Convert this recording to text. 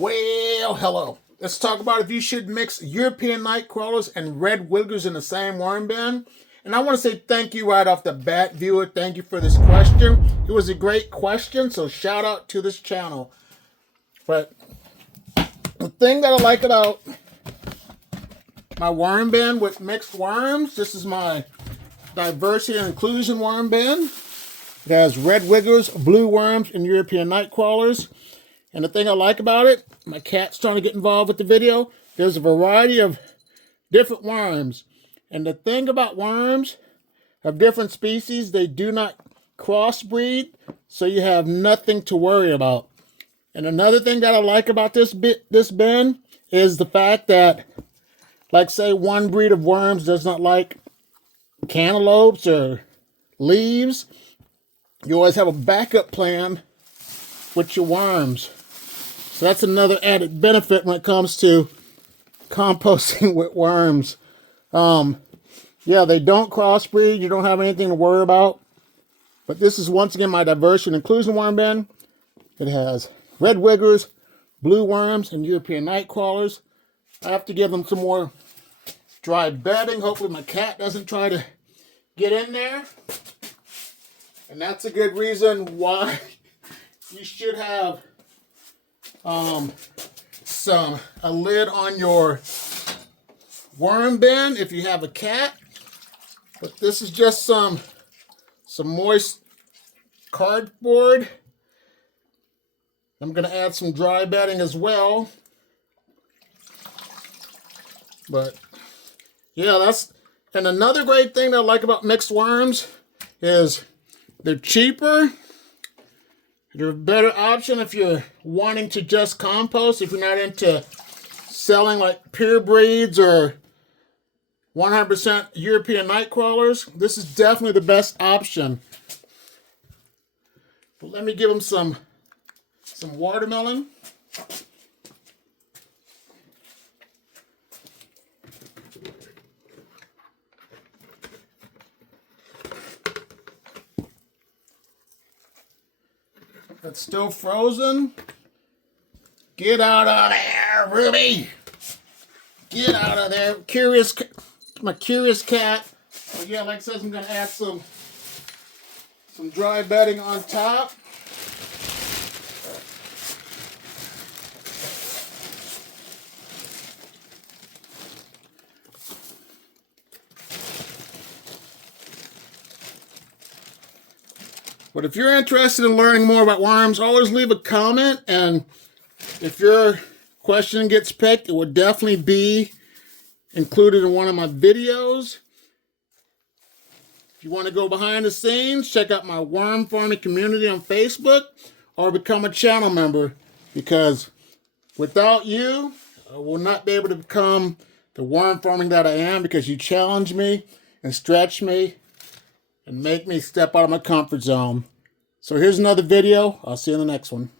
Well, hello. Let's talk about if you should mix European night crawlers and red wigglers in the same worm bin. And I want to say thank you right off the bat, viewer. Thank you for this question. It was a great question, so shout out to this channel. But the thing that I like about my worm bin with mixed worms, this is my diversity and inclusion worm bin. It has red wigglers, blue worms, and European night crawlers. And the thing I like about it, my cat's trying to get involved with the video, there's a variety of different worms. And the thing about worms of different species, they do not crossbreed, so you have nothing to worry about. And another thing that I like about this bin is the fact that, like say one breed of worms does not like cantaloupes or leaves, you always have a backup plan with your worms. So that's another added benefit when it comes to composting with worms. Yeah, they don't crossbreed. You don't have anything to worry about. But this is once again my diversity and inclusion worm bin. It has red wigglers, blue worms, and European night crawlers. I have to give them some more dry bedding. Hopefully my cat doesn't try to get in there. And that's a good reason why you should have a lid on your worm bin if you have a cat. But this is just some moist cardboard. I'm going to add some dry bedding as well. But yeah, and another great thing that I like about mixed worms is they're cheaper. They're a better option if you're wanting to just compost, if you're not into selling like pure breeds or 100% European night crawlers. This is definitely the best option. But let me give them some watermelon. That's still frozen. Get out of there, Ruby. Get out of there. My curious cat. But yeah, like I said, I'm going to add some dry bedding on top. But if you're interested in learning more about worms, always leave a comment, and if your question gets picked, it will definitely be included in one of my videos. If you want to go behind the scenes, check out my worm farming community on Facebook or become a channel member, because without you, I will not be able to become the worm farming that I am, because you challenge me and stretch me and make me step out of my comfort zone. So here's another video. I'll see you in the next one.